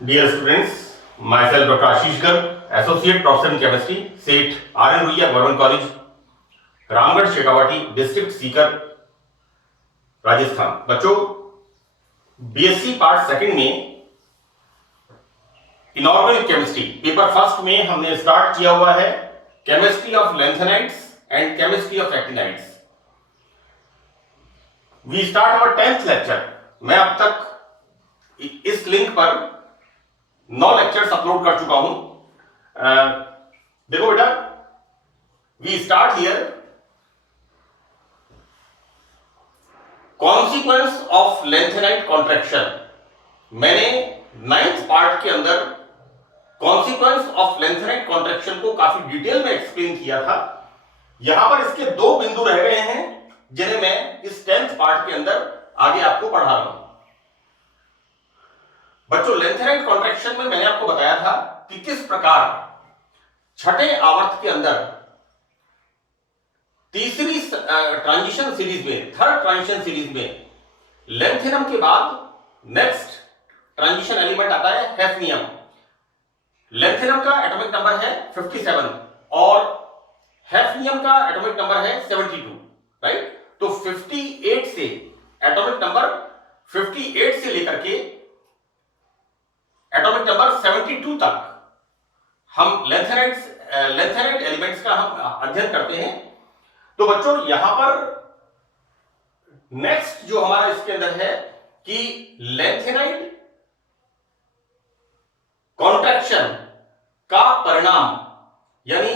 Dear students, myself Dr. Ashish Garg, Associate Professor in Chemistry, SET, R.N. Ruia Government College, Ramgarh Shekhawati, district Sikar, Rajasthan. बच्चों, BSc part second में inorganic chemistry paper first में हमने start किया हुआ है chemistry of lanthanides and chemistry of actinides. We start our 10th lecture. मैं अब तक इस लिंक पर 9 लेक्चर्स अपलोड कर चुका हूं। देखो बेटा, we start here consequence of lanthanide contraction. मैंने 9th पार्ट के अंदर कॉन्सिक्वेंस ऑफ लैंथेनाइड कॉन्ट्रैक्शन को काफी डिटेल में एक्सप्लेन किया था। यहां पर इसके 2 बिंदु रह गए हैं जिन्हें मैं इस 10th पार्ट के अंदर आगे आपको पढ़ा रहा हूं। बच्चों, लैंथेनाइड कॉन्ट्रैक्शन में मैंने आपको बताया था कि किस प्रकार छठे आवर्त के अंदर तीसरी ट्रांजिशन सीरीज में, थर्ड ट्रांजिशन सीरीज में लैंथेनम के बाद नेक्स्ट ट्रांजिशन एलिमेंट आता है हैफनियम। लैंथेनम का एटॉमिक नंबर है 57 और हैफनियम का एटॉमिक नंबर है 72, राइट। तो 58 से एटॉमिक नंबर 58 से लेकर के एटॉमिक नंबर 72 तक हम लैंथेनाइड एलिमेंट्स का हम अध्ययन करते हैं। तो बच्चों, यहां पर नेक्स्ट जो हमारा इसके अंदर है कि लैंथेनाइड कॉन्ट्रैक्शन का परिणाम, यानी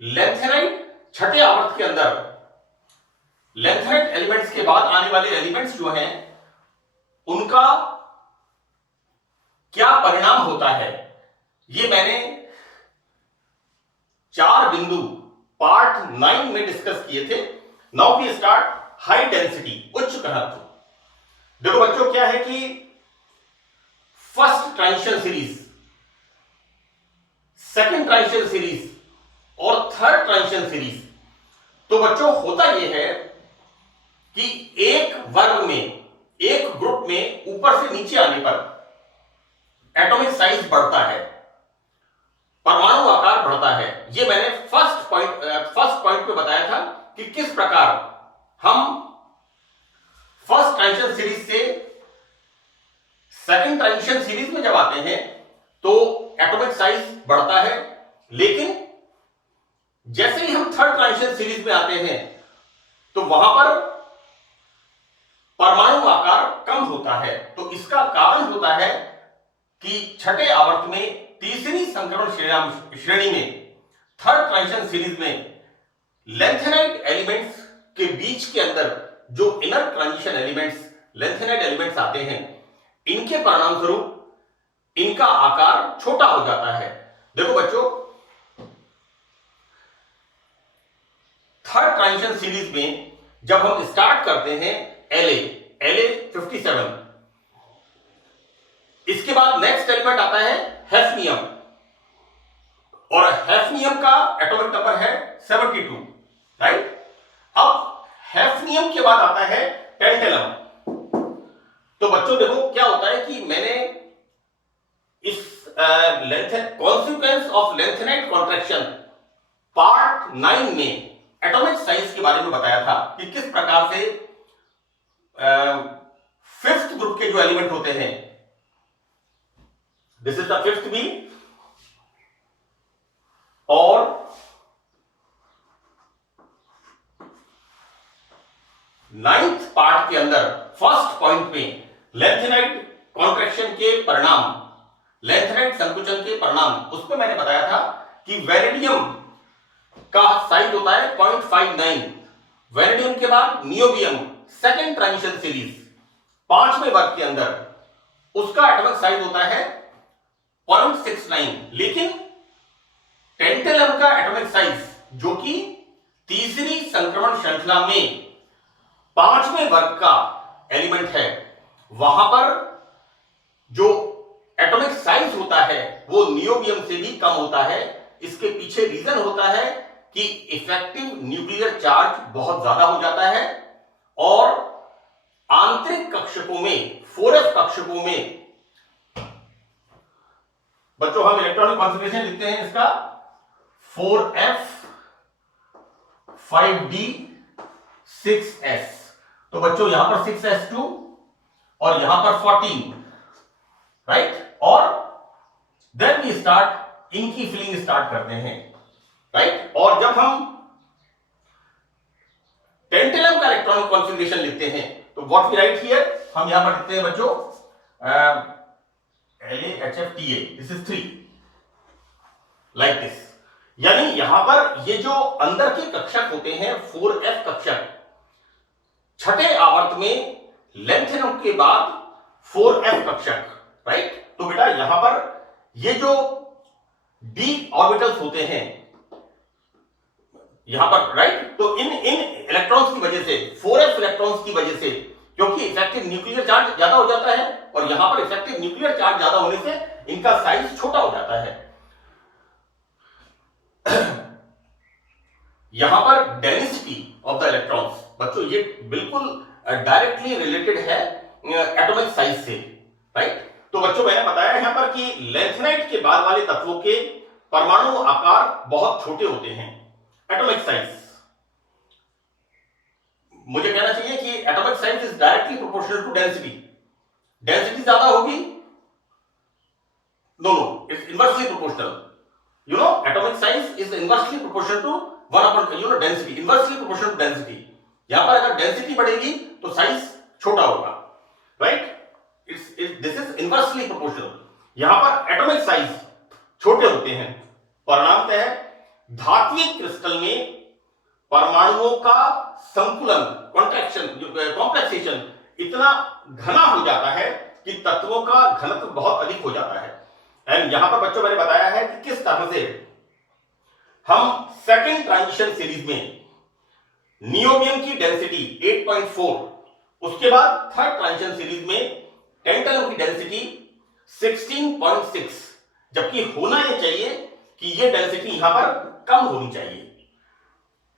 लैंथेनाइड छठे आवर्त के अंदर लैंथेनाइड एलिमेंट्स के बाद आने वाले एलिमेंट्स जो हैं उनका क्या परिणाम होता है, ये मैंने 4 बिंदु पार्ट 9 में डिस्कस किए थे। Now we start high density, उच्च घनत्व। देखो बच्चों, क्या है कि first transition series, second transition series और थर्ड ट्रांजिशन सीरीज, तो बच्चों होता यह है कि एक वर्ग में, एक ग्रुप में ऊपर से नीचे आने पर एटॉमिक साइज बढ़ता है, परमाणु आकार बढ़ता है। यह मैंने फर्स्ट पॉइंट में बताया था कि किस प्रकार हम फर्स्ट ट्रांजिशन सीरीज से सेकंड ट्रांजिशन सीरीज में जब आते हैं तो एटॉमिक साइज बढ़ता है, लेकिन जैसे ही हम थर्ड ट्रांजिशन सीरीज में आते हैं तो वहां पर परमाणु आकार कम होता है। तो इसका कारण होता है कि छठे आवर्त में तीसरी संक्रमण श्रेणी में, थर्ड ट्रांजिशन सीरीज में लैंथेनाइड एलिमेंट्स के बीच के अंदर जो inner transition elements, lanthanide elements आते हैं, इनके परिणाम स्वरूप इनका आकार छोटा हो जाता है। देखो बच्चों, थर्ड ट्रांजिशन सीरीज में जब हम स्टार्ट करते हैं La 57, इसके बाद नेक्स्ट एलिमेंट आता है हैफनियम और हैफनियम का एटॉमिक नंबर है 72, राइट। अब हैफनियम के बाद आता है टेंटेलम। तो बच्चों देखो क्या होता है कि मैंने इस consequence of lanthanide contraction part 9 में एटॉमिक साइज के बारे में बताया था कि किस प्रकार से फिफ्थ ग्रुप के जो एलिमेंट होते हैं, this is the fifth B, और नाइन्थ पार्ट के अंदर फर्स्ट पॉइंट में लैंथेनाइड कॉन्ट्रैक्शन के परिणाम, लैंथेनाइड संकुचन के परिणाम, उसमें मैंने बताया था कि वैनेडियम का साइज होता है 0.59। वैनेडियम के बाद नियोबियम, सेकेंड ट्रांजिशन सीरीज, 5वें वर्ग के अंदर उसका एटॉमिक साइज होता है 0.69। लेकिन टेंटेलम का एटॉमिक साइज, जो कि तीसरी संक्रमण श्रृंखला में 5वें वर्ग का एलिमेंट है, वहां पर जो एटॉमिक साइज होता है वो नियोबियम से भी कम होता है। इसके पीछे रीजन होता है कि इफेक्टिव न्यूक्लियर चार्ज बहुत ज्यादा हो जाता है और आंतरिक कक्षकों में, 4f कक्षकों में बच्चों हम इलेक्ट्रॉनिक कॉन्फ़िगरेशन लिखते हैं इसका 4f 5d 6s। तो बच्चों यहां पर 6s2 और यहां पर 14, राइट। और देन वी स्टार्ट, इनकी फिलिंग स्टार्ट करते हैं, राइट। और जब हम टेंटेलम का इलेक्ट्रॉनिक कॉन्फ़िगरेशन लिखते हैं तो व्हाट वी राइट हियर, हम यहां पर लिखते हैं बच्चों LaHFTA, this is 3, like this. यानी यहां पर ये जो अंदर के कक्षक होते हैं 4f कक्षक, छठे आवर्त में लेंथेनम के बाद 4f कक्षक, राइट। तो बेटा यहां पर ये जो d ऑर्बिटल्स होते हैं यहां पर, राइट। तो इन इलेक्ट्रॉन्स की वजह से, 4f इलेक्ट्रॉन्स की वजह से, क्योंकि इफेक्टिव न्यूक्लियर चार्ज ज्यादा हो जाता है और यहां पर इफेक्टिव न्यूक्लियर चार्ज ज्यादा होने से इनका साइज छोटा हो जाता है। यहां पर डेंसिटी ऑफ द इलेक्ट्रॉन्स, बच्चों ये बिल्कुल डायरेक्टली रिलेटेड है एटॉमिक साइज से, राइट। तो बच्चों मैंने बताया यहां पर कि लेंथेनाइट के बाद वाले तत्वों के परमाणु आकार बहुत छोटे होते हैं, एटॉमिक साइज। मुझे कहना चाहिए कि atomic size is directly proportional to density. Density ज्यादा होगी, no it's inversely proportional, you know, atomic size is inversely proportional to 1/, density, inversely proportional to density. यहां पर अगर डेंसिटी बढ़ेगी तो साइज छोटा होगा, right. This is inversely proportional. यहां पर एटॉमिक साइज छोटे होते हैं, परिणामतः धात्विक क्रिस्टल में परमाणुओं का संकुलन, कॉन्ट्रैक्शन, कॉम्प्लेक्सेशन इतना घना हो जाता है कि तत्वों का घनत्व बहुत अधिक हो जाता है। एंड यहां पर बच्चों मैंने बताया है कि किस तरह से हम सेकंड ट्रांजिशन सीरीज में नियोबियम की डेंसिटी 8.4, उसके बाद थर्ड ट्रांजिशन सीरीज में टेंटलम की डेंसिटी 16.6, जबकि होना यह चाहिए कि यह डेंसिटी यहां पर कम होनी चाहिए।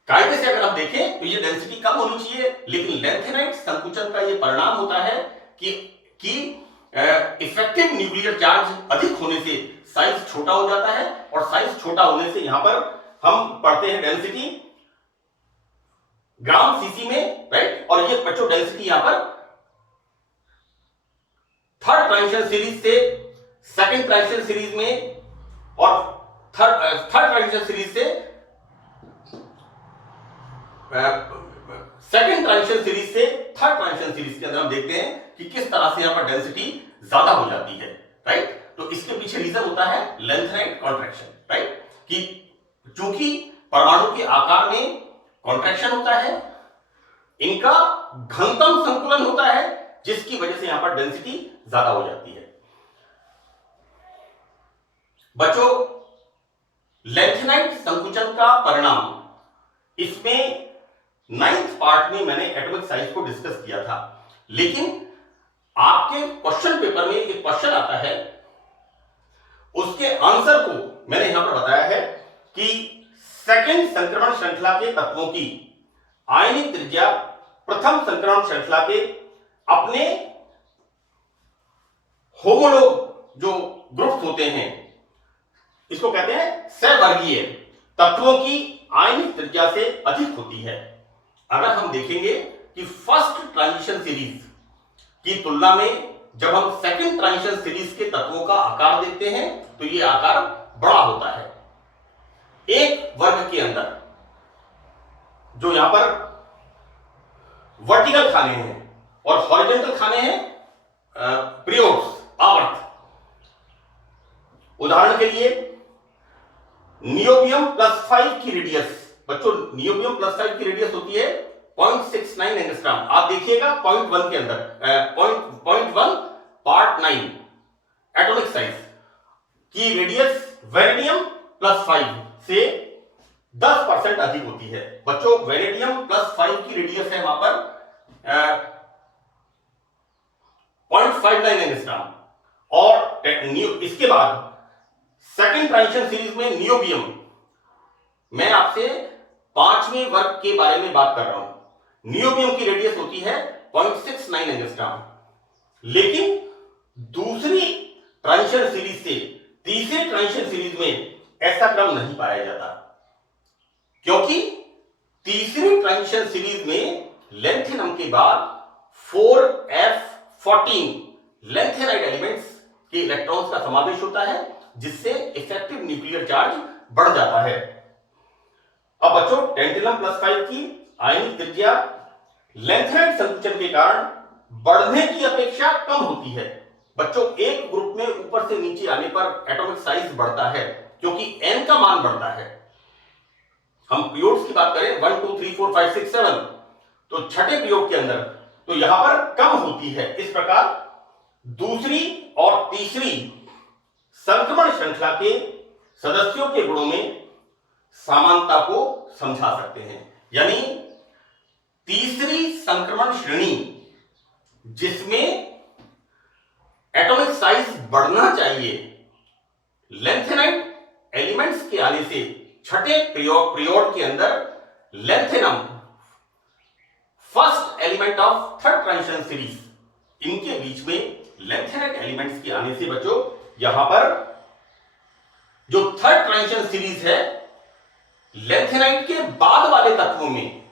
कायदे से अगर आप देखें तो ये डेंसिटी कम होनी चाहिए, लेकिन लेंथेनाइट संकुचन का ये परिणाम होता है कि इफेक्टिव न्यूक्लियर चार्ज अधिक होने से साइज छोटा हो जाता है, और साइज छोटा होने से यहां पर हम पढ़ते हैं डेंसिटी ग्राम सीसी में, राइट। और ये बच्चों डेंसिटी यहां पर थर्ड ट्रांजिशन सीरीज से सेकंड ट्रांजिशन सीरीज में, और थर्ड ट्रांजिशन सीरीज से सेकंड ट्रांजिशन सीरीज से थर्ड ट्रांजिशन सीरीज के अंदर हम देखते हैं कि किस तरह से यहां पर डेंसिटी ज्यादा हो जाती है, राइट। तो इसके पीछे रीजन होता है लेंथेनाइट कॉन्ट्रैक्शन, राइट, कि चूंकि परमाणु के आकार में कॉन्ट्रैक्शन होता है, इनका घनत्व संकुलन होता है, जिसकी वजह से यहां पर डेंसिटी ज्यादा हो जाती है। बच्चों लेंथेनाइट संकुचन का परिणाम, इसमें 9th पार्ट में मैंने एटॉमिक साइज को डिस्कस किया था, लेकिन आपके क्वेश्चन पेपर में एक क्वेश्चन आता है, उसके आंसर को मैंने यहां पर बताया है कि सेकंड संक्रमण श्रृंखला के तत्वों की आयनिक त्रिज्या प्रथम संक्रमण श्रृंखला के अपने होमोलोग जो ग्रुप्स होते हैं, इसको कहते हैं सहवर्गीय तत्वों की आयनिक त्रिज्या से अधिक होती है। अगर हम देखेंगे कि फर्स्ट ट्रांजिशन सीरीज की तुलना में जब हम सेकंड ट्रांजिशन सीरीज के तत्वों का आकार देखते हैं तो यह आकार बड़ा होता है। एक वर्ग के अंदर जो यहां पर वर्टिकल खाने हैं और हॉरिजॉन्टल खाने हैं पीरियड्स, आवर्त। उदाहरण के लिए नियोबियम +5 की रेडियस, बच्चों नियोबियम +5 की रेडियस होती है 0.69 एंगस्ट्रॉम। आप देखिएगा पॉइंट 1 के अंदर, पॉइंट 1 पार्ट 9 एटॉमिक साइज की रेडियस वेनेडियम +5 से 10% अधिक होती है। बच्चों वेनेडियम +5 की रेडियस है वहां पर 0.59 एंगस्ट्रॉम, और इसके बाद सेकंड ट्रांजिशन सीरीज में नियोबियम, मैं आपसे 5वें वर्ग के बारे में बात कर रहा हूं। नियोबियम की रेडियस होती है 0.69 एंगस्ट्रॉम, लेकिन दूसरी ट्रांजिशन सीरीज से तीसरी ट्रांजिशन सीरीज में ऐसा क्रम नहीं पाया जाता, क्योंकि तीसरी ट्रांजिशन सीरीज में लेंथेनम के बाद 4f14 लेंथेनाइड एलिमेंट्स के इलेक्ट्रॉन्स का समावेश होता है, जिससे इफेक्टिव न्यूक्लियर चार्ज बढ़ जाता है। अब बच्चों, टेंटेलम +5 की आयनिक त्रिज्या लेंथेनाइड संकुचन के कारण बढ़ने की अपेक्षा कम होती है। बच्चों, एक ग्रुप में ऊपर से नीचे आने पर एटॉमिक साइज बढ़ता है, क्योंकि n का मान बढ़ता है। हम पीरियड्स की बात करें 1 2 3 4 5 6 7, तो छठे पीरियड के अंदर तो यहां पर कम होती है। इस प्रकार दूसरी और तीसरी संक्रमण श्रृंखला के सदस्यों के गुणों में समानता को समझा सकते हैं। यानी तीसरी संक्रमण श्रेणी, जिसमें एटॉमिक साइज बढ़ना चाहिए, लेंथेनाइड एलिमेंट्स के आने से छठे पीरियड के अंदर lanthanum first element of third transition series, इनके बीच में लेंथेनाइड एलिमेंट्स के आने से बच्चों यहां पर जो थर्ड ट्रांजिशन सीरीज है, लेंथेनाइड के बाद वाले तत्वों में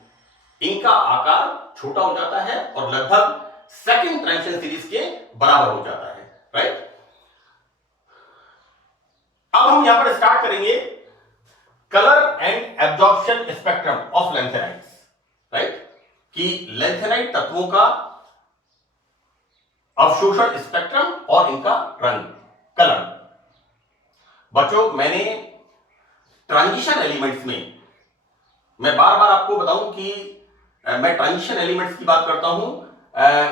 इनका आकार छोटा हो जाता है और लगभग सेकंड ट्रांजिशन सीरीज के बराबर हो जाता है। राइट, अब हम यहां पर स्टार्ट करेंगे colour and absorption spectrum of lanthanides. Right, कि लेंथेनाइड तत्वों का अवशोषण स्पेक्ट्रम और इनका रंग, कलर। बच्चों, मैंने ट्रांजिशन एलिमेंट्स में, मैं बार बार आपको बताऊं कि मैं ट्रांजिशन एलिमेंट्स की बात करता हूं,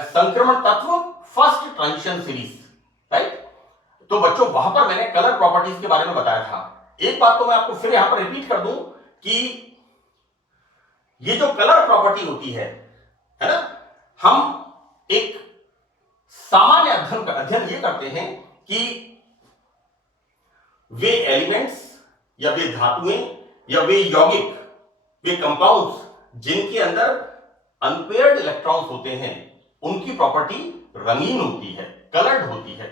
संक्रमण तत्व फर्स्ट ट्रांजिशन सीरीज। राइट, तो बच्चों वहां पर मैंने कलर प्रॉपर्टीज के बारे में बताया था। एक बात तो मैं आपको फिर यहां पर रिपीट कर दूं कि ये जो कलर प्रॉपर्टी होती है ना, हम एक सामान्य अध्ययन ये करते हैं कि वे एलिमेंट्स या वे धातुएं या वे यौगिक, वे कंपाउंड्स जिनके अंदर अनपेयर्ड इलेक्ट्रॉन्स होते हैं, उनकी प्रॉपर्टी रंगीन होती है, कलर्ड होती है।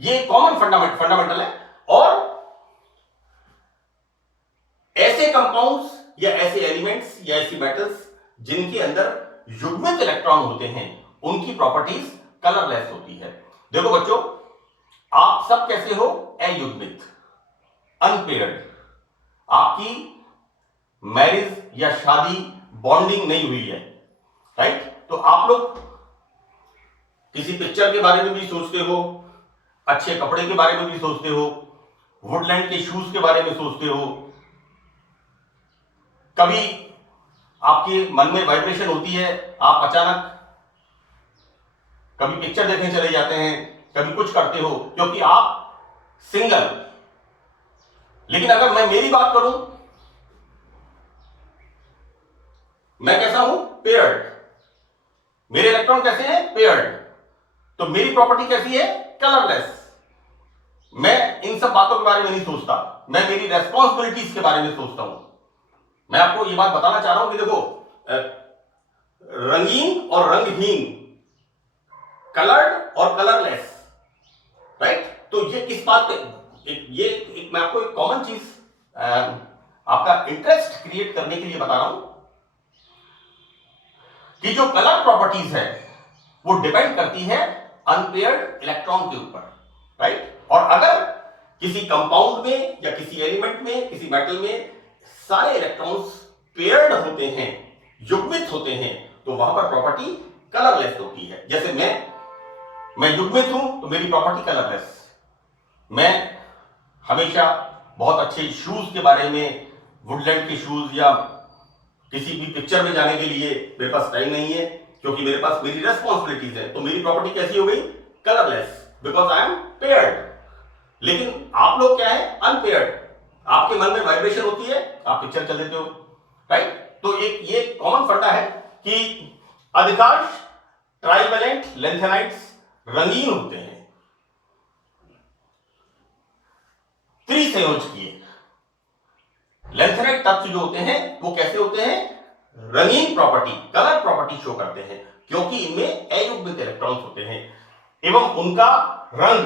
ये कॉमन फंडामेंटल है। और ऐसे कंपाउंड्स या ऐसे एलिमेंट्स या ऐसी मेटल्स जिनके अंदर युग्मित इलेक्ट्रॉन होते हैं, उनकी प्रॉपर्टीज कलरलेस होती है। देखो बच्चों, आप सब कैसे हो? अयुग्मित, अनपेयर्ड। आपकी मैरिज या शादी, बॉन्डिंग नहीं हुई है। राइट, तो आप लोग किसी पिक्चर के बारे में भी सोचते हो, अच्छे कपड़े के बारे में भी सोचते हो, वुडलैंड के शूज के बारे में सोचते हो। कभी आपके मन में वाइब्रेशन होती है, आप अचानक कभी पिक्चर देखने चले जाते हैं, कभी कुछ करते हो, क्योंकि आप सिंगल। लेकिन अगर मैं मेरी बात करूं, मैं कैसा हूं? पेयर्ड। मेरे इलेक्ट्रॉन कैसे हैं? पेयर्ड। तो मेरी प्रॉपर्टी कैसी है? कलरलेस। मैं इन सब बातों के बारे में नहीं सोचता, मैं मेरी रेस्पॉन्सिबिलिटीज के बारे में सोचता हूं। मैं आपको ये बात बताना चाह रहा हूं कि देखो, रंगीन और रंगहीन, कलर्ड और कलरलेस। राइट, तो ये किस बात पे, मैं आपको एक कॉमन चीज आपका इंटरेस्ट क्रिएट करने के लिए बता रहा हूं कि जो कलर प्रॉपर्टीज है वो डिपेंड करती है अनपेयर्ड इलेक्ट्रॉन के ऊपर। राइट, और अगर किसी कंपाउंड में या किसी एलिमेंट में, किसी मेटल में सारे इलेक्ट्रॉन्स पेयर्ड होते हैं, युग्मित होते हैं, तो वहां पर प्रॉपर्टी कलरलेस होती है। जैसे मैं युग्मित हूं तो मेरी प्रॉपर्टी कलरलेस। मैं हमेशा बहुत अच्छे शूज के बारे में, वुडलैंड के शूज या किसी भी पिक्चर में जाने के लिए मेरे पास टाइम नहीं है, क्योंकि मेरे पास मेरी रेस्पॉन्सिबिलिटीज है, तो मेरी प्रॉपर्टी कैसी हो गई? Colourless, because I am paired. लेकिन आप लोग क्या है? अनपेयर्ड। आपके मन में वाइब्रेशन होती है, आप पिक्चर चल देते हो। राइट, तो एक ये कॉमन फंडा है कि अधिकांश ट्राइवेलेंट लेंथेनाइड्स रंगीन होते हैं, त्रिसंयोजकीय। लेंथेनाइड तत्व जो होते हैं वो कैसे होते हैं? रंगीन प्रॉपर्टी, कलर प्रॉपर्टी शो करते हैं, क्योंकि इनमें अयुग्मित इलेक्ट्रॉन्स होते हैं एवं उनका रंग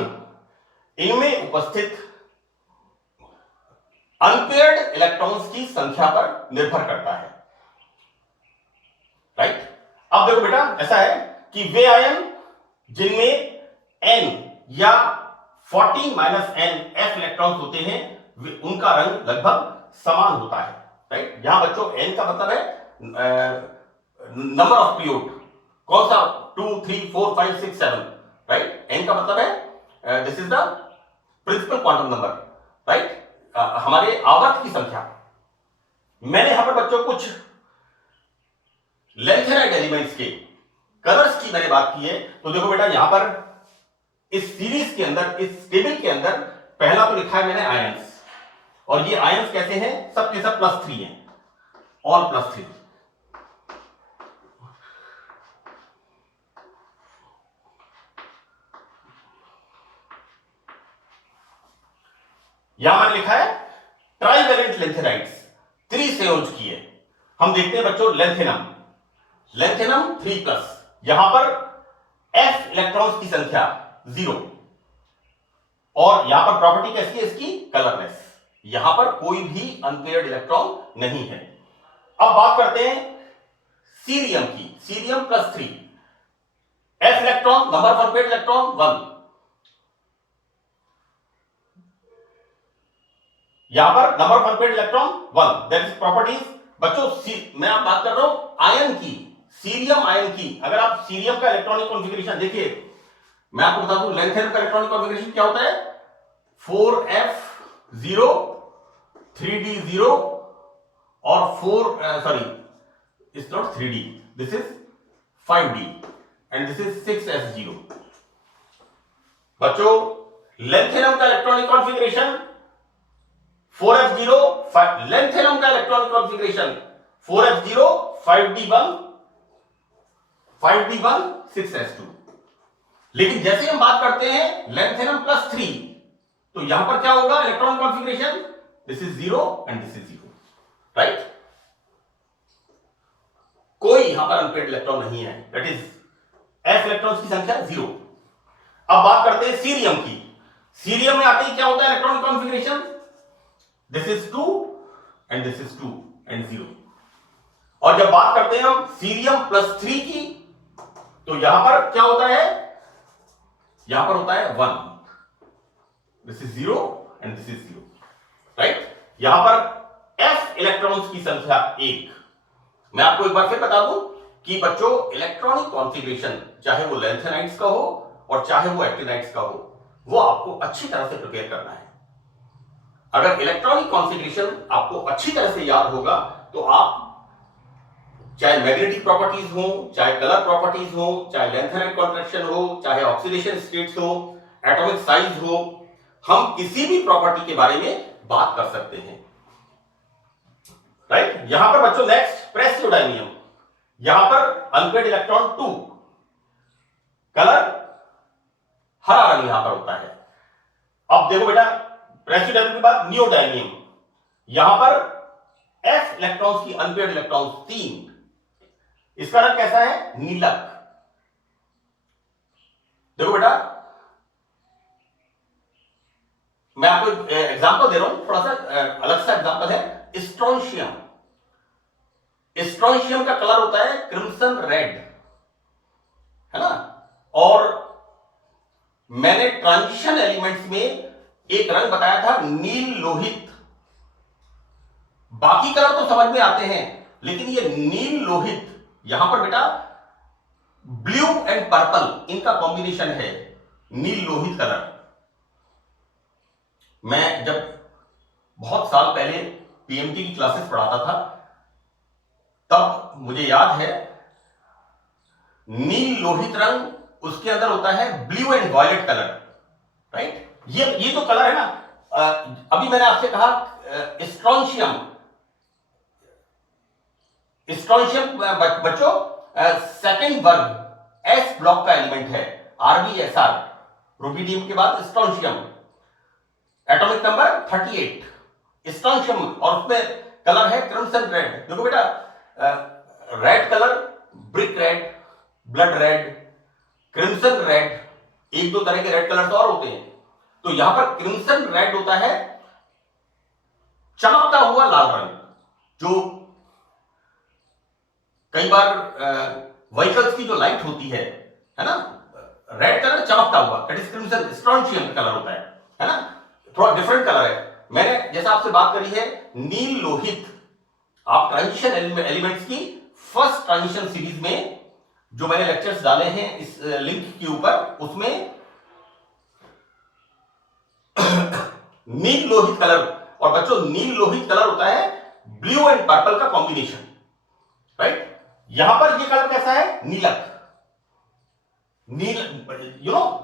इनमें उपस्थित अनपेयर्ड इलेक्ट्रॉन्स की संख्या पर निर्भर करता है, राइट। अब देखो बेटा, ऐसा है कि वे आयन जिनमें n या 14 माइनस n f इलेक्ट्रॉन्स होते हैं, उनका रंग लगभग समान होता है, राइट। यहां बच्चों n का मतलब है नंबर ऑफ पीरियड, कौन सा 2 3 4 5 6 7, राइट। n का मतलब है this is the principal quantum number, right, हमारे आवर्त की संख्या। मैंने यहां पर बच्चों कुछ लेंथेनाइड एलिमेंट्स के कलर्स की मैंने बात की है। तो देखो बेटा, यहां पर इस सीरीज के अंदर, इस टेबल के अंदर पहला तो लिखा है मैंने आयंस, और ये आयंस कैसे हैं, सब के सब +3 हैं, ऑल +3। यहां मैंने लिखा है ट्राइवेलेंट लेंथेनाइड्स, 3 संयोजकीय। हम देखते हैं बच्चों लेंथेनम 3+, यहां पर f इलेक्ट्रॉन्स की संख्या 0, और यहां पर प्रॉपर्टी कैसी है इसकी, कलरलेस। यहां पर कोई भी अनपेयर्ड इलेक्ट्रॉन नहीं है। अब बात करते हैं सीरियम की, cerium +3, f electron, number of unpaired electron 1। यहां पर number of unpaired electron 1, that is properties. बच्चों मैं आप बात कर रहा हूं आयन की, सीरियम आयन की। अगर आप सीरियम का इलेक्ट्रॉनिक कॉन्फ़िगरेशन देखिए, मैं आपको बता दूं लेंथेनम का इलेक्ट्रॉनिक कॉन्फ़िगरेशन क्या होता है, 4f0 3d0 और it's not 3d, this is 5d and this is 6s0। बच्चों लेंथेनम का इलेक्ट्रॉनिक कॉन्फ़िगरेशन 4f0, लेंथेनम का electronic configuration 4f0 5d1 6s2। लेकिन जैसे हम बात करते हैं लेंथेनम +3, तो यहां पर क्या होगा electronic configuration, this is 0 and this is 0, right. कोई यहां पर अनपेयर्ड इलेक्ट्रॉन नहीं है, दैट इज f इलेक्ट्रॉन्स की संख्या 0। अब बात करते हैं सीरियम की। सीरियम में आते ही क्या होता है electronic configuration, this is 2 and this is 2 and 0। और जब बात करते हैं हम सीरियम +3 की, तो यहां पर क्या होता है, यहां पर होता है 1, this is 0 and this is 0, right. यहां पर f इलेक्ट्रॉन्स की संख्या 1। मैं आपको एक बार फिर बता दूं कि बच्चों इलेक्ट्रॉनिक कॉन्फ़िगरेशन चाहे वो लेंथेनाइड्स का हो और चाहे वो एक्टिनाइड्स का हो, वो आपको अच्छी तरह से प्रिपेयर करना है। अगर इलेक्ट्रॉनिक कॉन्फ़िगरेशन आपको अच्छी तरह से याद होगा, तो आप चाहे मैग्नेटिक प्रॉपर्टीज हो, चाहे कलर प्रॉपर्टीज हो, चाहे लेंथेनाइड कॉन्ट्रैक्शन हो, चाहे ऑक्सीडेशन स्टेट्स हो, एटॉमिक साइज हो, हम किसी भी प्रॉपर्टी के बारे में बात कर सकते हैं, राइट। यहां पर बच्चों नेक्स्ट प्रेसियोडायनियम, यहां पर अनपेयर्ड इलेक्ट्रॉन 2, कलर हरा रंग यहां पर होता है। अब देखो बेटा, प्रेसियोडायनियम के बाद नियोडायनियम, यहां पर f इलेक्ट्रॉन्स की अनपेयर्ड इलेक्ट्रॉन्स 3, इसका रंग कैसा है, नीलक। देखो बेटा, मैं आपको एग्जांपल दे रहा हूं, थोड़ा सा अलग सा एग्जांपल है, स्ट्रोंशियम। स्ट्रोंशियम का कलर होता है क्रिम्सन रेड, है ना। और मैंने ट्रांजिशन एलिमेंट्स में एक रंग बताया था नील लोहित। बाकी कलर तो समझ में आते हैं, लेकिन ये नील लोहित, यहां पर बेटा ब्लू एंड पर्पल इनका कॉम्बिनेशन है, नील लोहित कलर। मैं जब बहुत साल पहले पीएमटी की क्लासेस पढ़ाता था, तब मुझे याद है नील लोहित रंग, उसके अंदर होता है blue and violet colour, right. ये तो कलर है ना। अभी मैंने आपसे कहा स्ट्रोंशियम, स्ट्रोंशियम बच्चों सेकंड वर्ग एस ब्लॉक का एलिमेंट है, RbSr, रुबिडियम के बाद स्ट्रोंशियम, एटॉमिक नंबर 38 स्ट्रोंशियम, और उसमें कलर है क्रिम्सन रेड। देखो बेटा, red colour brick red, blood red, crimson red, एक दो तरह के रेड कलर्स और होते हैं। तो यहां पर क्रिम्सन रेड होता है चमकता हुआ लाल रंग, जो कई बार व्हीकल्स की जो लाइट होती है ना, रेड कलर चमकता हुआ, that is crimson strontium colour होता है ना, थोड़ा डिफरेंट कलर है। मैंने जैसा आपसे बात करी है नील लोहित, आप ट्रांजिशन एलिमेंट्स की फर्स्ट ट्रांजिशन सीरीज में जो मैंने लेक्चर्स डाले हैं इस लिंक के ऊपर, उसमें नील लोहित कलर, और बच्चों नील लोहित कलर होता है ब्लू एंड पर्पल का कॉम्बिनेशन, राइट। यहां पर ये कलर कैसा है, नीलक, नील,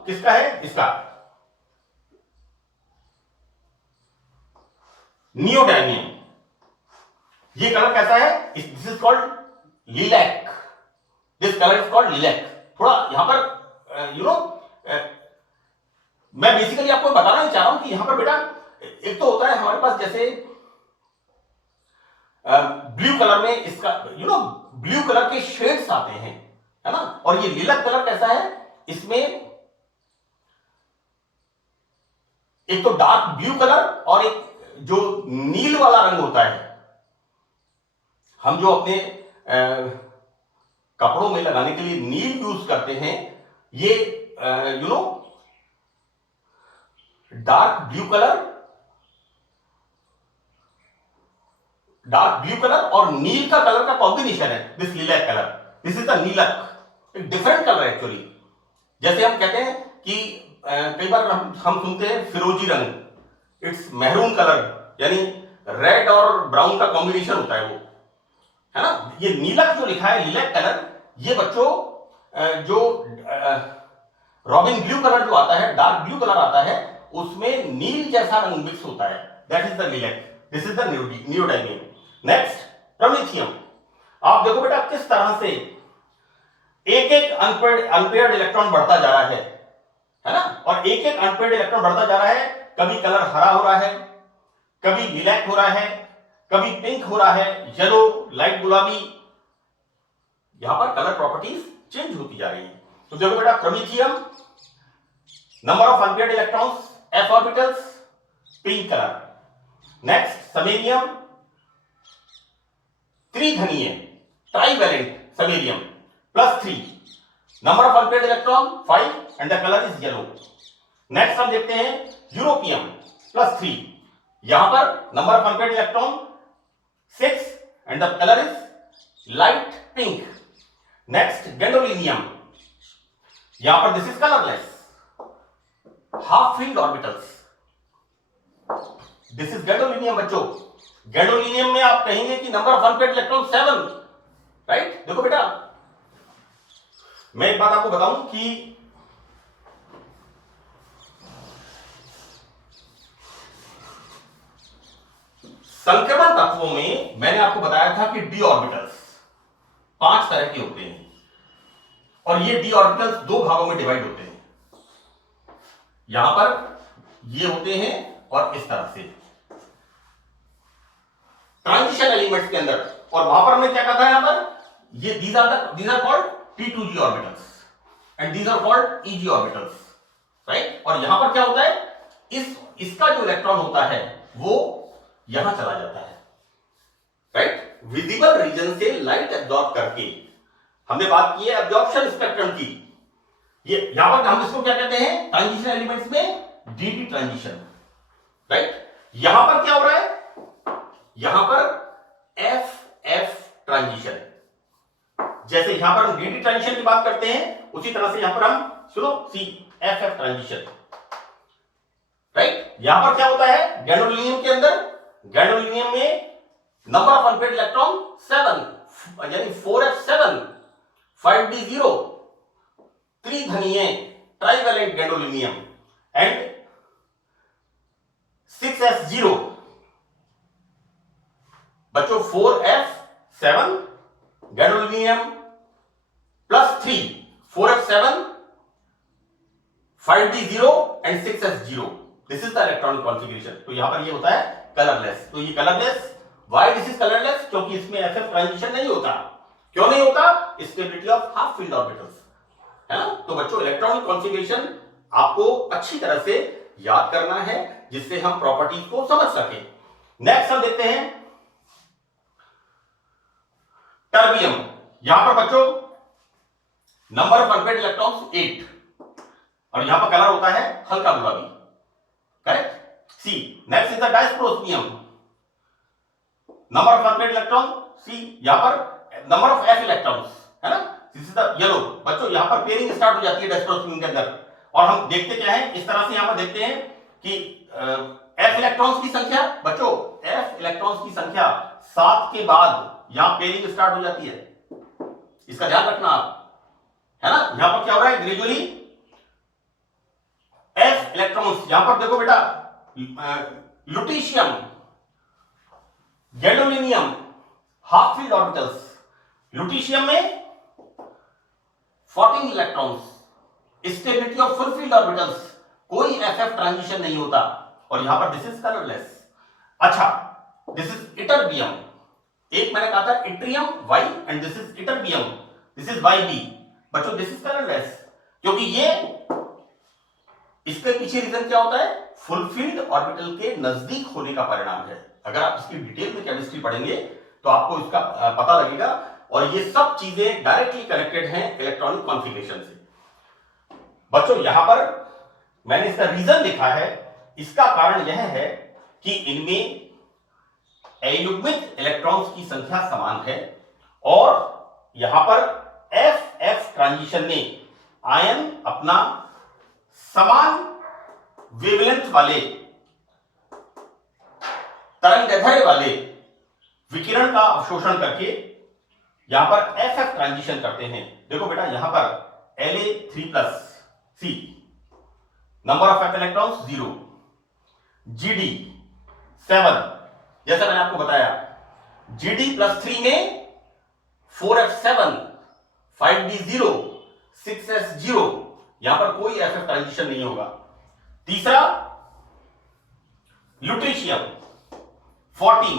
किसका है, इसका नियोडायमियम। ये कलर कैसा है, this is called lilac, this colour is called lilac. थोड़ा यहां पर मैं बेसिकली आपको बताना ही चाह रहा हूं कि यहां पर बेटा एक तो होता है हमारे पास जैसे ब्लू कलर में इसका ब्लू कलर के शेड्स आते हैं, है ना, और ये लिलक कलर कैसा है, इसमें एक तो डार्क ब्लू कलर और एक जो नील वाला रंग होता है, हम जो अपने कपड़ों में लगाने के लिए नील यूज करते हैं, ये डार्क ब्लू कलर और नील का कलर का कॉम्बिनेशन है, this lilac colour, this is the lilac, एक डिफरेंट कलर है एक्चुअली। जैसे हम कहते हैं कि कई बार हम सुनते हैं फिरोजी रंग, इट्स मैरून कलर, यानी रेड और ब्राउन का कॉम्बिनेशन होता है वो, है ना। ये नीलक जो लिखा है लिलैक कलर, ये बच्चों जो रॉबिन ब्लू कलर जो आता है, डार्क ब्लू कलर आता है, उसमें नील जैसा रंग मिक्स होता है, that is the lilac, this is the neodymium. Next promethium, आप देखो बेटा किस तरह से एक एक अनपेयर्ड इलेक्ट्रॉन बढ़ता जा रहा है ना, और एक एक अनपेयर्ड इलेक्ट्रॉन बढ़ता जा रहा है, कभी कलर हरा हो रहा है, कभी लिलैक हो रहा है, कभी पिंक हो रहा है, येलो, लाइट गुलाबी, यहां पर कलर प्रॉपर्टीज चेंज होती जा रही है। तो देखो बेटा promethium, number of unpaired electrons f orbitals, pink colour. Next samarium, त्रिधनीय trivalent samarium, +3, number of unpaired electron 5 and the colour is yellow. Next हम देखते हैं यूरोपियम, +3, यहां पर number of unpaired electron 6 and the colour is light pink. Next gadolinium, यहां पर this is colourless, half filled orbitals, this is gadolinium. बच्चों gadolinium में आप कहेंगे कि number of unpaired electron 7, right. देखो बेटा मैं एक बात आपको बताऊं कि संक्रमण तत्वों में मैंने आपको बताया था कि डी ऑर्बिटल्स 5 तरह के होते हैं, और ये डी ऑर्बिटल्स 2 भागों में डिवाइड होते हैं, यहां पर ये होते हैं और इस तरह से ट्रांजिशन एलिमेंट्स के अंदर, और वहां पर हमने क्या कहा था, यहां पर ये these are called T2G orbitals and these are called EG orbitals, right. और यहां पर क्या होता है, इसका जो इलेक्ट्रॉन होता है वो यहां चला जाता है, राइट, विजिबल रीजन से लाइट एब्जॉर्ब करके। हमने बात की है एब्जॉर्प्शन स्पेक्ट्रम की, ये यहां पर हम इसको क्या कहते हैं, ट्रांजिशन एलिमेंट्स में डीटी ट्रांजिशन, राइट। यहां पर क्या हो रहा है, यहां पर एफ ट्रांजिशन, जैसे यहां पर हम डीटी ट्रांजिशन की बात करते हैं, उसी तरह से यहां पर हम सुनो सी एफ ट्रांजिशन, राइट। यहां पर क्या होता है, गैंडोलिनियम के अंदर, गैंडोलिनियम में नंबर ऑफ अनपेयर्ड इलेक्ट्रॉन 7, यानी 4f7, 5d0, त्रिधनीय trivalent गैंडोलिनियम, and 6s0। बच्चों 4f7 गैंडोलिनियम +3, 4f7, 5d0 and 6s0, this is the electronic configuration. तो यहां पर ये होता है कलरलेस। तो ये colourless, why this is colourless, क्योंकि इसमें एफएफ ट्रांजिशन नहीं होता। क्यों नहीं होता, stability of half filled orbitals, है ना। तो बच्चों इलेक्ट्रॉनिक कॉन्फ़िगरेशन आपको अच्छी तरह से याद करना है, जिससे हम प्रॉपर्टीज को समझ सकें। नेक्स्ट हम देखते हैं टर्बियम। यहां पर बच्चों नंबर ऑफ अनपेयर्ड इलेक्ट्रॉन्स 8 और यहां पर कलर होता है हल्का गुलाबी, correct. See next is the dysprosium, number of unpaired electron सी, यहां पर नंबर ऑफ एफ इलेक्ट्रॉन्स है ना, दिस इज द येलो। बच्चों यहां पर पेयरिंग स्टार्ट हो जाती है डायस्प्रोस्मियम के अंदर, और हम देखते क्या है, इस तरह से यहां पर देखते हैं कि एफ इलेक्ट्रॉन्स की संख्या, बच्चों एफ इलेक्ट्रॉन्स की संख्या 7 के बाद यहां पेयरिंग स्टार्ट हो जाती है, इसका ध्यान रखना आप, है ना। यहां पर क्या हो रहा है, ग्रेजुअली एफ इलेक्ट्रॉन्स, यहां पर देखो बेटा lutetium, gadolinium, half filled orbitals. Lutetium में 14 electrons, stability of full filled orbitals, कोई एफएफ ट्रांजिशन नहीं होता, और यहां पर दिस इज कलरलेस। अच्छा, दिस इज इटरबियम, एक मैंने कहा था yttrium Y and this is ytterbium, this is Y B. बच्चों दिस इज कलरलेस, क्योंकि ये इसके पीछे रीजन क्या होता है, फुलफिल्ड ऑर्बिटल के नजदीक होने का परिणाम है। अगर आप इसकी डिटेल में केमिस्ट्री पढ़ेंगे तो आपको इसका पता लगेगा, और ये सब चीजें डायरेक्टली कनेक्टेड हैं इलेक्ट्रॉनिक कॉन्फ़िगरेशन से। बच्चों यहां पर मैंने इसका रीजन लिखा है, इसका कारण यह है कि इनमें अयुग्मित इलेक्ट्रॉन्स की संख्या समान है, और यहां पर एफ एफ ट्रांजिशन में आयन अपना समान वेवलेंथ वाले, तरंगदैर्घ्य वाले विकिरण का अवशोषण करके यहां पर एफ एफ ट्रांजिशन करते हैं। देखो बेटा यहां पर La3+ सी, number of f electrons 0, Gd 7, जैसा मैंने आपको बताया Gd+3 में 4f7, 5d0, 6s0, यहां पर कोई एफ एफ ट्रांजिशन नहीं होगा। तीसरा लुटेशियम 14,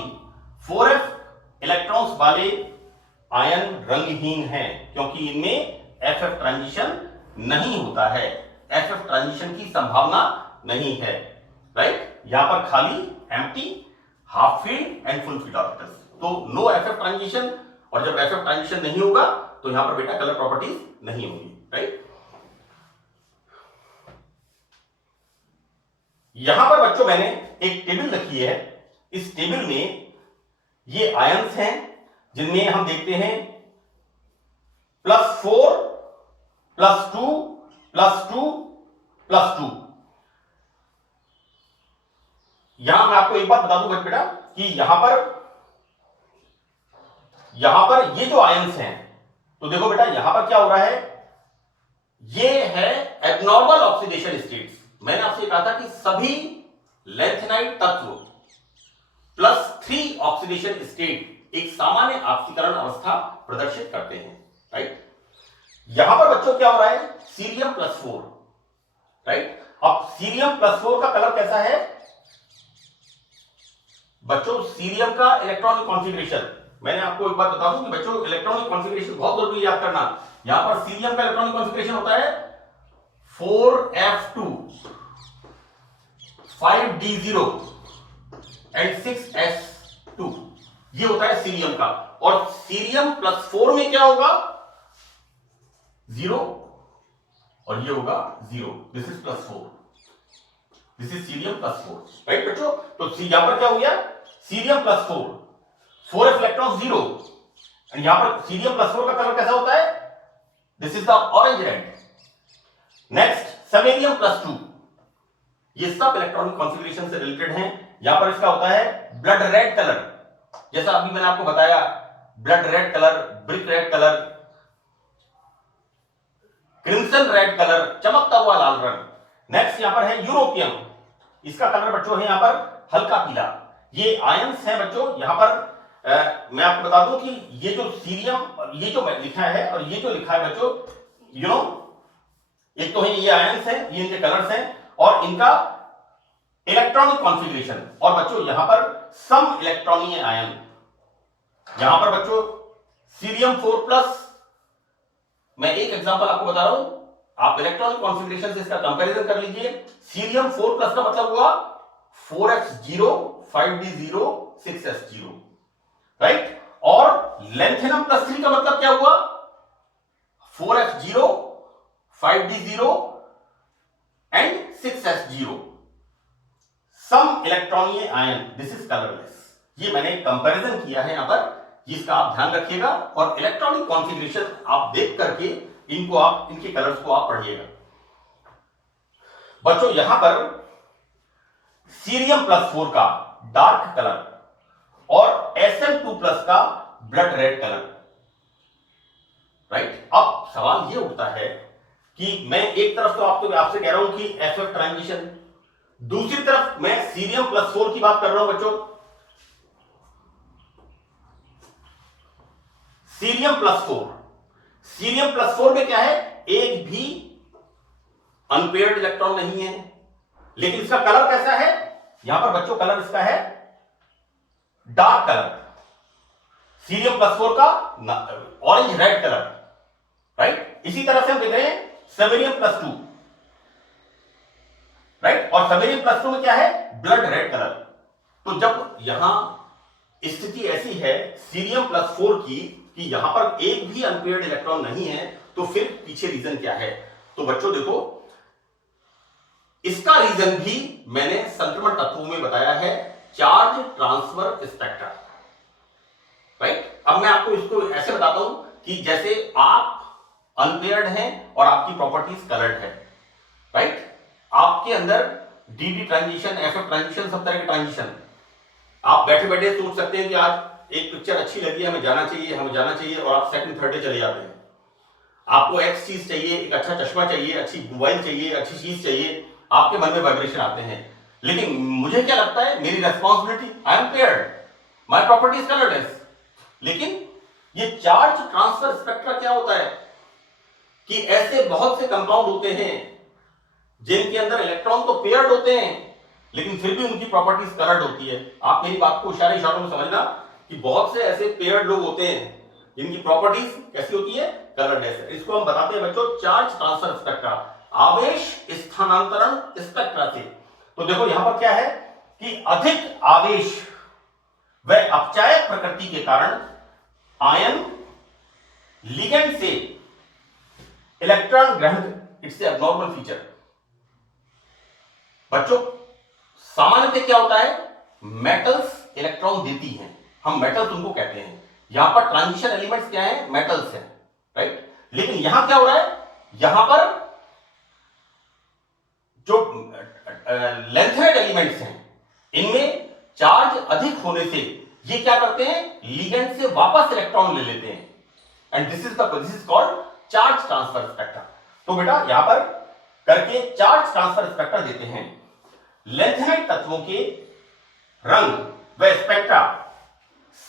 4f इलेक्ट्रॉन्स वाले आयन रंगहीन हैं, क्योंकि इनमें एफ एफ ट्रांजिशन नहीं होता है, एफ एफ ट्रांजिशन की संभावना नहीं है, राइट। यहां पर खाली empty, half field and full filled orbitals, तो नो एफ एफ ट्रांजिशन, और जब एफ एफ ट्रांजिशन नहीं होगा तो यहां पर बेटा कलर प्रॉपर्टीज नहीं होंगी, राइट। यहां पर बच्चों मैंने एक टेबल रखी है, इस टेबल में ये आयंस हैं जिनमें हम देखते हैं +4, +2, +2, +2। यहां मैं आपको एक बात बता दूं बेटा कि यहां पर ये जो आयंस हैं, तो देखो बेटा यहां पर क्या हो रहा है, ये है एब्नॉर्मल ऑक्सीडेशन स्टेट्स। मैंने आपसे कहा था कि सभी लेंथेनाइड तत्व +3 ऑक्सीडेशन स्टेट एक सामान्य ऑक्सीकरण अवस्था प्रदर्शित करते हैं, राइट। यहां पर बच्चों क्या हो रहा है, सीरियम +4, राइट। अब सीरियम +4 का कलर कैसा है बच्चों, सीरियम का इलेक्ट्रॉनिक कॉन्फ़िगरेशन, मैंने आपको एक बात बता दूं कि बच्चों इलेक्ट्रॉनिक कॉन्फ़िगरेशन बहुत जरूरी है याद करना। यहां पर सीरियम का इलेक्ट्रॉनिक कॉन्फ़िगरेशन होता है 4f2, 5d0 एंड 6s2, ये होता है सीरियम का। और सीरियम +4 में क्या होगा, 0, और ये होगा 0, this is +4, this is cerium +4, right बच्चों। तो यहां पर क्या हो गया, सीरियम +4, 4f इलेक्ट्रॉन 0, एंड यहां पर सीरियम +4 का कलर कैसा होता है, this is the orange red. Next samarium +2, ये सब इलेक्ट्रॉनिक कॉन्फ़िगरेशन से रिलेटेड हैं। यहां पर इसका होता है ब्लड रेड कलर, जैसा अभी मैंने आपको बताया, blood red colour, brick red colour, crimson red colour, चमकता हुआ लाल रंग। नेक्स्ट यहां पर है यूरोपियम, इसका कलर बच्चों है यहां पर हल्का पीला। ये आयंस हैं बच्चों, यहां पर मैं आपको बता दूं कि ये जो सीरियम, ये जो लिखा है और ये जो लिखा है बच्चों, यू नो, एक तो है ये आयंस हैं, ये इनके कलर्स हैं और इनका इलेक्ट्रॉनिक कॉन्फ़िगरेशन। और बच्चों यहां पर सम इलेक्ट्रॉनीय आयन, यहां पर बच्चों सीरियम 4+, मैं एक एग्जांपल आपको बता रहा हूं, आप इलेक्ट्रॉनिक कॉन्फ़िगरेशन से इसका कंपैरिजन कर लीजिए। सीरियम 4+ का मतलब हुआ 4s0 5d0 6s0, राइट। और लेंथेनम प्लस 3 का मतलब क्या हुआ? 4f0 5d0 and 6s0। सम इलेक्ट्रॉनीय आयन, दिस इज कलरलेस। ये मैंने कंपैरिजन किया है यहां पर, जिसका आप ध्यान रखिएगा और इलेक्ट्रॉनिक कॉन्फ़िगरेशन आप देख करके इनके कलर्स को आप पढ़िएगा। बच्चों यहां पर सीरियम प्लस 4 का डार्क कलर और Sm2 प्लस का ब्लड रेड कलर, राइट। अब सवाल यह उठता है कि मैं एक तरफ तो आपसे कह रहा हूं कि FF ट्रांजिशन, दूसरी तरफ मैं सीरियम प्लस 4 की बात कर रहा हूं बच्चों। सीरियम प्लस 4 में क्या है? एक भी अनपेयर्ड इलेक्ट्रॉन नहीं है, लेकिन इसका कलर कैसा है? यहां पर बच्चों कलर इसका है डार्क कलर, सीरियम प्लस 4 का ऑरेंज रेड कलर, राइट। इसी तरह से हम देख रहे हैं सेवेरियम प्लस 2, राइट। और सेवेरियम प्लस 2 में क्या है? Blood red colour. तो जब यहां स्थिति ऐसी है सीरियम प्लस 4 की कि यहां पर एक भी अनपेयर्ड इलेक्ट्रॉन नहीं है, तो फिर पीछे रीजन क्या है? तो बच्चों देखो, इसका रीजन भी मैंने संक्रमण तत्वों में बताया है, चार्ज ट्रांसफर स्पेक्ट्रा, राइट। अब मैं आपको इसको ऐसे बताता हूं कि जैसे आप अनपेयर्ड हैं और आपकी प्रॉपर्टीज कलर्ड है, राइट। आपके अंदर डी ट्रांजिशन, एफएफ ट्रांजिशन, सब तरह के ट्रांजिशन, आप बैठे बैठे सोच सकते हैं कि आज एक पिक्चर अच्छी लगी है, हमें जाना चाहिए, और आप सेकंड थर्ड डे चले जाते हैं। आपको एक्स चीज चाहिए, एक अच्छा चश्मा चाहिए, अच्छी मोबाइल चाहिए, अच्छी चीज चाहिए, आपके मन में वाइब्रेशन आते हैं। लेकिन मुझे क्या लगता है, मेरी responsibility, I am paired, my property is colourless. लेकिन ये चार्ज ट्रांसफर स्पेक्ट्रा क्या होता है कि ऐसे बहुत से कंपाउंड होते हैं जिनके अंदर इलेक्ट्रॉन तो पेयर्ड होते हैं, लेकिन फिर भी उनकी प्रॉपर्टीज कलर्ड होती है। आप मेरी बात को इशारों में समझना कि बहुत से ऐसे पेयर्ड लोग होते हैं जिनकी प्रॉपर्टीज कैसी होती है? कलरलेस। इसको हम बताते हैं बच्चों चार्ज ट्रांसफर स्पेक्ट्रा, आवेश स्थानांतरण स्पेक्ट्रा से। तो देखो यहां पर क्या है कि अधिक आवेश व अपचायक प्रकृति के कारण आयन लिगेंड से इलेक्ट्रॉन ग्रहण, इट्स ए एब्नॉर्मल फीचर। बच्चों सामान्यतः क्या होता है? मेटल्स इलेक्ट्रॉन देती हैं, हम मेटल्स उनको कहते हैं। यहां पर ट्रांजिशन एलिमेंट्स क्या है? मेटल्स हैं, राइट। लेकिन यहां क्या हो रहा है? यहां पर जो लेंथेड एलिमेंट्स हैं इनमें चार्ज अधिक होने से ये क्या करते हैं? लिगेंड से वापस इलेक्ट्रॉन ले लेते हैं, and this is called charge transfer spectra. तो बेटा यहां पर करके चार्ज ट्रांसफर स्पेक्ट्रा देते हैं। लेंथेनाइड तत्वों के रंग व स्पेक्ट्रा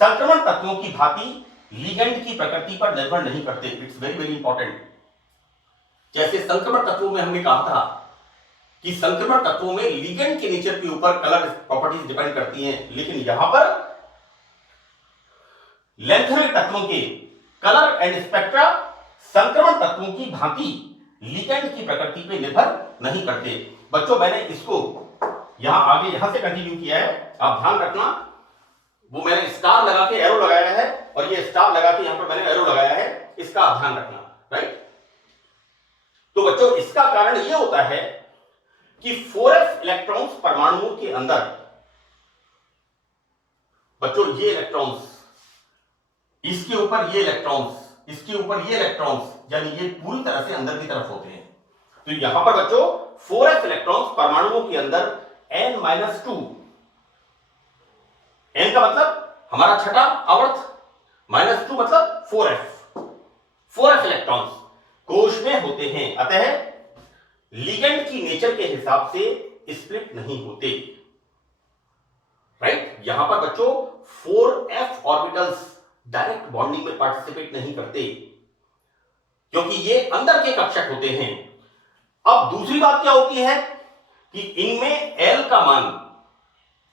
संक्रमण तत्वों की भांति लिगेंड की प्रकृति पर निर्भर नहीं करते। It's very very important. जैसे संक्रमण तत्वों में हमने कहा था कि संक्रमण तत्वों में लिगेंड के नेचर के ऊपर कलर प्रॉपर्टीज डिपेंड करती हैं, लेकिन यहां पर लेंथेनाइड तत्वों के कलर एंड स्पेक्ट्रा संक्रमण तत्वों की भांति लिगेंड की प्रकृति पर निर्भर नहीं करते। बच्चों मैंने इसको यहां से कंटिन्यू किया है, आप ध्यान रखना। वो मैंने स्टार लगा के एरो लगाया है, और ये स्टार लगा के यहां पर मैंने एरो लगाया है, इसका आप ध्यान रखना, राइट। तो बच्चों इसका कारण यह होता है कि 4s इलेक्ट्रॉन्स परमाणुओं के अंदर, बच्चों ये इलेक्ट्रॉन्स, इसके ऊपर ये इलेक्ट्रॉन्स, इसके ऊपर ये इलेक्ट्रॉन्स, यानी ये पूरी तरह से अंदर की तरफ होते हैं। तो यहां पर बच्चों 4s इलेक्ट्रॉन्स परमाणुओं के अंदर n-2, n का मतलब हमारा छठा आवर्त, -2 मतलब 4s इलेक्ट्रॉन्स कोश में होते हैं, अतः लिगेंड की नेचर के हिसाब से स्प्लिट नहीं होते, राइट। यहां पर बच्चों 4f ऑर्बिटल्स डायरेक्ट बॉन्डिंग में पार्टिसिपेट नहीं करते, क्योंकि ये अंदर के कक्षक होते हैं। अब दूसरी बात क्या होती है कि इनमें L का मान,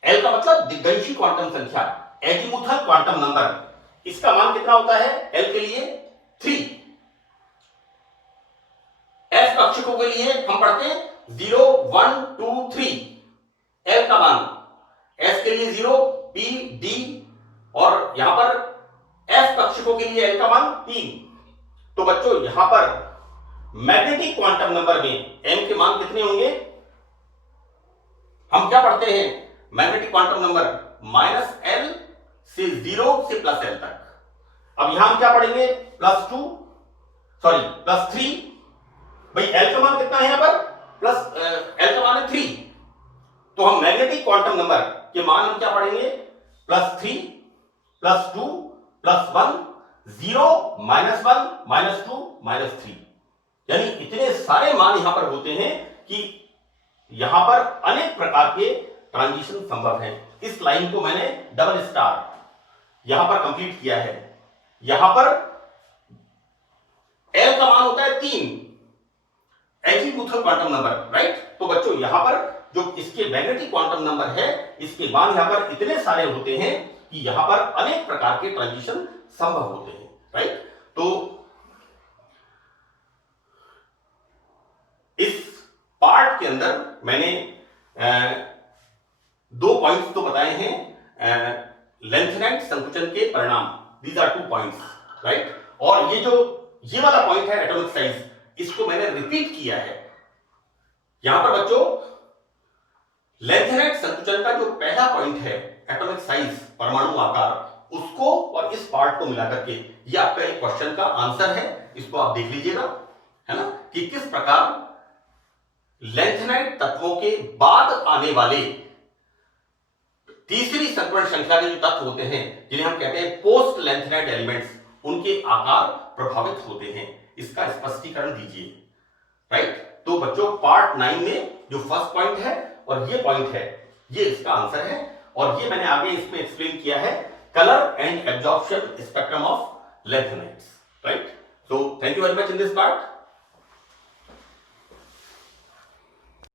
L का मतलब दिग्गंशी क्वांटम संख्या, एजीमुथल क्वांटम नंबर, इसका मान कितना होता है L के लिए? 3। F कक्षकों के लिए हम पढ़ते हैं 0 1 2 3, L का मान S के लिए 0, P, D और यहां पर F कक्षकों के लिए L का मान 3। तो बच्चों यहां पर मैग्नेटिक क्वांटम नंबर में M के मान कितने होंगे? हम क्या पढ़ते हैं मैग्नेटिक क्वांटम नंबर -L से 0 से +L तक। अब यहां हम क्या पढ़ेंगे +3। भाई L का मान कितना है यहां पर? L का मान है 3। तो हम मैग्नेटिक क्वांटम नंबर के मान हम क्या पढ़ेंगे? +3, +2, +1, 0, -1, -2, -3। यानी इतने सारे मान यहां पर होते हैं कि यहां पर अनेक प्रकार के ट्रांजिशन संभव हैं। इस लाइन को मैंने डबल स्टार यहां पर कंप्लीट किया है। यहां पर L का मान होता है 3, एजीमुथल क्वांटम नंबर, राइट। तो बच्चों यहां पर जो इसके मैग्नेटिक क्वांटम नंबर है, इसके मान यहां पर इतने सारे होते हैं कि यहां पर अनेक प्रकार के ट्रांजिशन संभव होते हैं, राइट। तो इस पार्ट के अंदर मैंने 2 पॉइंट्स तो बताए हैं, लेंथेनाइट संकुचन के परिणाम, दीज आर 2 पॉइंट्स, राइट। और ये वाला पॉइंट है एटॉमिक साइज, इसको मैंने रिपीट किया है। यहां पर बच्चों लेंथेनाइट संकुचन का जो पहला पॉइंट है एटॉमिक साइज, परमाणु आकार, उसको और इस पार्ट को मिलाकर के ये आपका एक क्वेश्चन का आंसर है। इसको आप देख लीजिएगा, है ना, कि किस प्रकार लेंथेनाइट तत्वों के बाद आने वाले तीसरी संक्रमण श्रृंखला के जो तत्व होते हैं, जिन्हें हम कहते हैं पोस्ट लेंथेनाइट एलिमेंट्स, उनके आकार प्रभावित होते हैं। इसका स्पष्टीकरण दीजिए, राइट। तो बच्चों पार्ट 9 में जो फर्स्ट पॉइंट है और ये पॉइंट है, ये इसका आंसर है। और ये मैंने आगे इसमें एक्सप्लेन किया है, colour and absorption spectrum of lanthanides, right. So thank you very much in this part.